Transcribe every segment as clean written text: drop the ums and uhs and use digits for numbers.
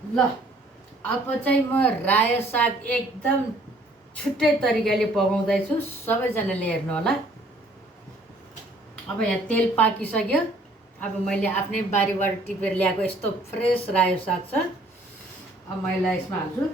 ल अब चाहिँ म रायो साग एकदम छुट्टै तरिकाले पकाउँदैछु, सबैजनाले हेर्नु होला। अब यहाँ तेल पाकिसक्यो। अब मैले आफ्नै बारीबाट टिपेर ल्याएको यस्तो फ्रेस रायो साग छ। अब मैले यसमा हाल्छु।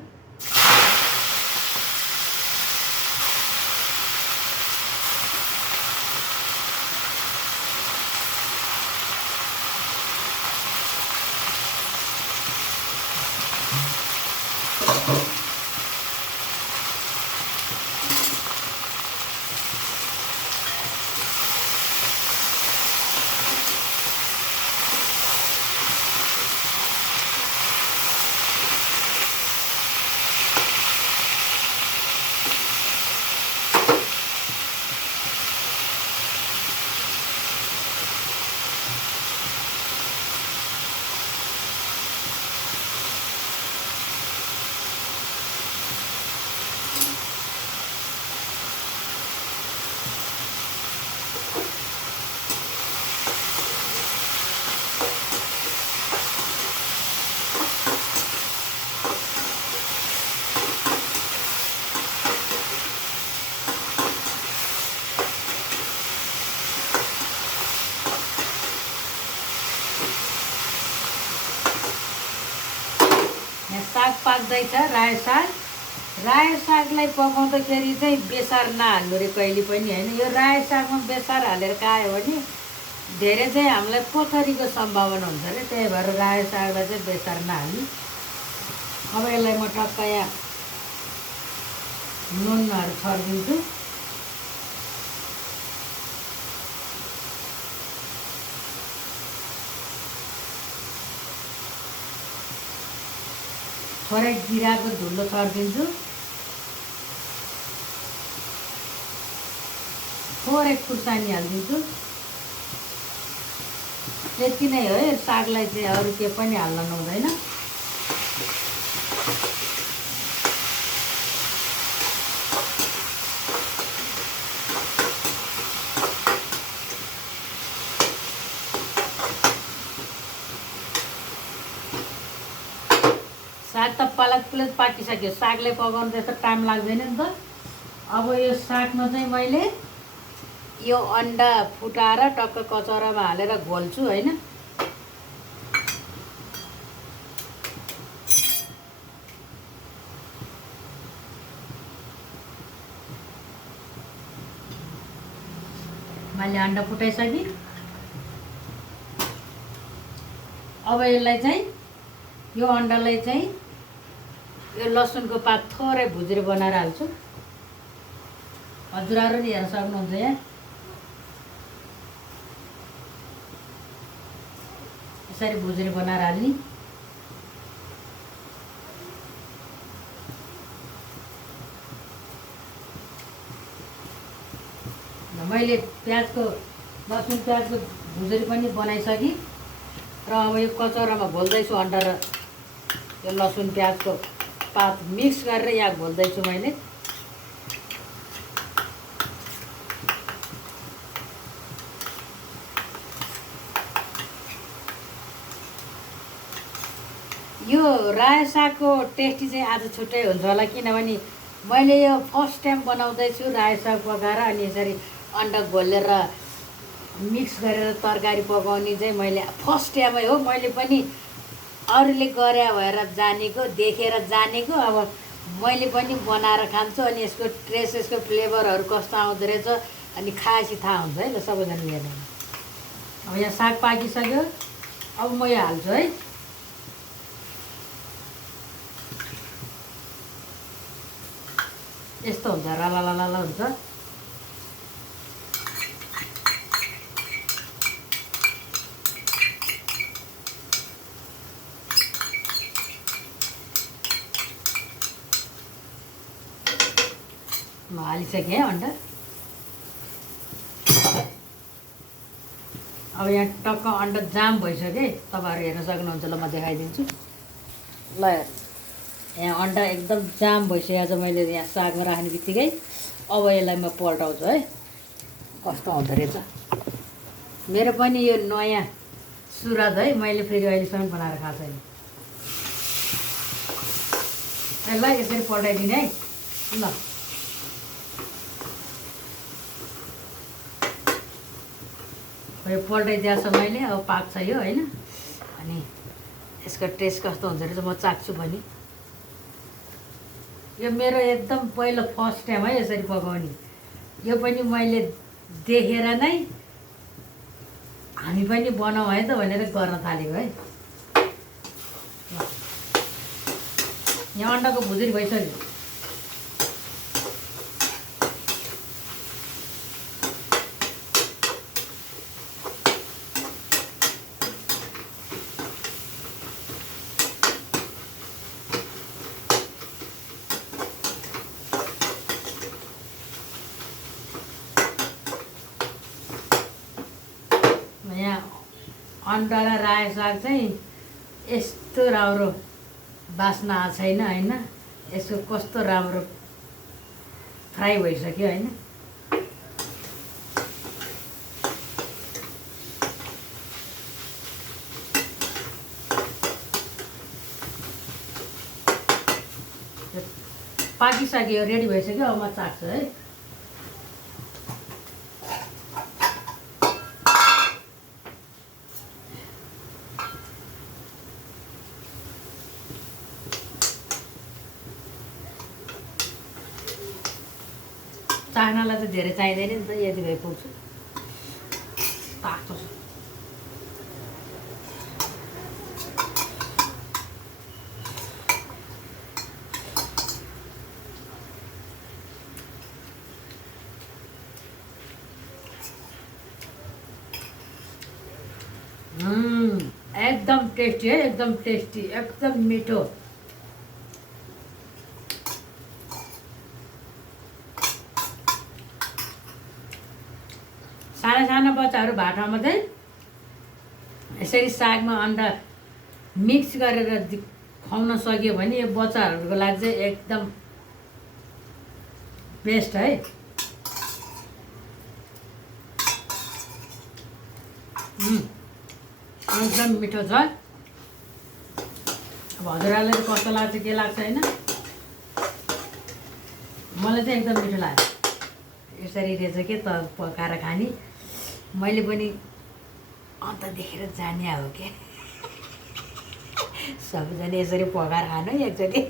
साग पाक्दैछ, रायो साग। रायो सागलाई पकाउँदाखेरि चाहिँ बेसार नहाल्नु रे कहिले पनि होइन। यो रायो सागमा बेसार हालेर खायो भने धेरै चाहिँ हामीलाई पथरीको सम्भावना हुन्छ अरे, त्यही भएर रायो सागलाई चाहिँ बेसार नहाल्नु। अब यसलाई म टक्क यहाँ नुनहरू छरिदिन्छु। थोरै जिराको धुलो छरिदिन्छु। थोरै खुर्सानी हालिदिन्छु। यति नै हो। सागलाई चाहिँ अरू के पनि हाल्न नहुँदैन। साग त पालक पाकिसक्यो। सागले पकाउनु त्यस्तो टाइम लाग्दैन नि त। अब यो सागमा चाहिँ मैले यो अन्डा फुटाएर टक्क कचौरामा हालेर घोल्छु होइन। मैले अन्डा फुटाइसकेँ। अब यसलाई चाहिँ यो अन्डालाई चाहिँ यो लसुनको पात थोरै भुजेर बनाएर हाल्छु। हजुरहरूले हेर्न सक्नुहुन्छ यहाँ। यसरी भुजेर बनाएर हाल्ने। मैले लसुन प्याजको भुजेरी पनि बनाइसकेँ र अब यो कचौरामा घोल्दैछु। अन्डा र यो लसुन प्याजको पात मिक्स गरेर यहाँ घोल्दैछु मैले। यो रायो सागको टेस्टी चाहिँ आज छुट्टै हुन्छ होला, किनभने मैले यो फर्स्ट टाइम बनाउँदैछु रायो साग पकाएर। अनि यसरी अन्डा घोलेर मिक्स गरेर तरकारी पकाउने चाहिँ मैले फर्स्ट टाइमै हो। मैले पनि अरूले गरे भएर जानेको, देखेर जानेको। अब मैले पनि बनाएर खान्छु अनि यसको टेस्ट, यसको फ्लेभरहरू कस्तो आउँदो रहेछ अनि खाएपछि थाहा हुन्छ है। ल सबैजनाले हेर्नु। अब यहाँ साग पाकिसक्यो। अब म यो हाल्छु है। यस्तो हुन्छ, रलालाला हुन्छ। म हालिसकेँ अन्डा। अब यहाँ टक्क अन्डा जाम भइसक्यो। तपाईँहरू हेर्न सक्नुहुन्छ। ल म देखाइदिन्छु। ल यहाँ अन्डा एकदम जाम भइसकेको छ। मैले यहाँ सागमा राख्ने बित्तिकै अब यसलाई म पल्टाउँछु है, कस्तो हुँदो रहेछ। मेरो पनि यो नयाँ सुरुवात है। मैले फेरि अहिलेसम्म बनाएर खाएको छैन। यसलाई यसरी पल्टाइदिने है ल। यो पल्टाइदिएको छ मैले, अब पाक्छ यो होइन। अनि यसको टेस्ट कस्तो हुन्छ रहेछ म चाख्छु पनि। यो मेरो एकदम पहिलो फर्स्ट टाइम है यसरी पकाउने। यो पनि मैले देखेर नै हामी पनि बनाऊँ है त भनेर गर्न थालेको है। यहाँ अन्डाको भुजुरी भइसक्यो। अन्डा र रायो साग चाहिँ यस्तो राम्रो बास्ना आएको छैन होइन। यसको कस्तो राम्रो फ्राई भइसक्यो होइन। पाकिसक्यो, रेडी भइसक्यो। अब म चाख्छु है। चाख्नलाई त धेरै चाहिँदैन नि त, यति भए पुग्छु। तातो छ। एकदम टेस्टी है, एकदम टेस्टी, एकदम मिठो। साना साना बच्चाहरू भाटामा चाहिँ यसरी सागमा अन्डा मिक्स गरेर खुवाउन सक्यो भने यो बच्चाहरूको लागि चाहिँ एकदम बेस्ट है। एकदम मिठो छ। अब हजुरहरूलाई चाहिँ कस्तो लाग्छ के लाग्छ होइन, मलाई चाहिँ एकदम मिठो लाग्छ। यसरी रहेछ के त पकाएर खाने। मैले पनि अन्त देखेर जाने हो के सबैजना यसरी पकाएर खानु एकचोटि।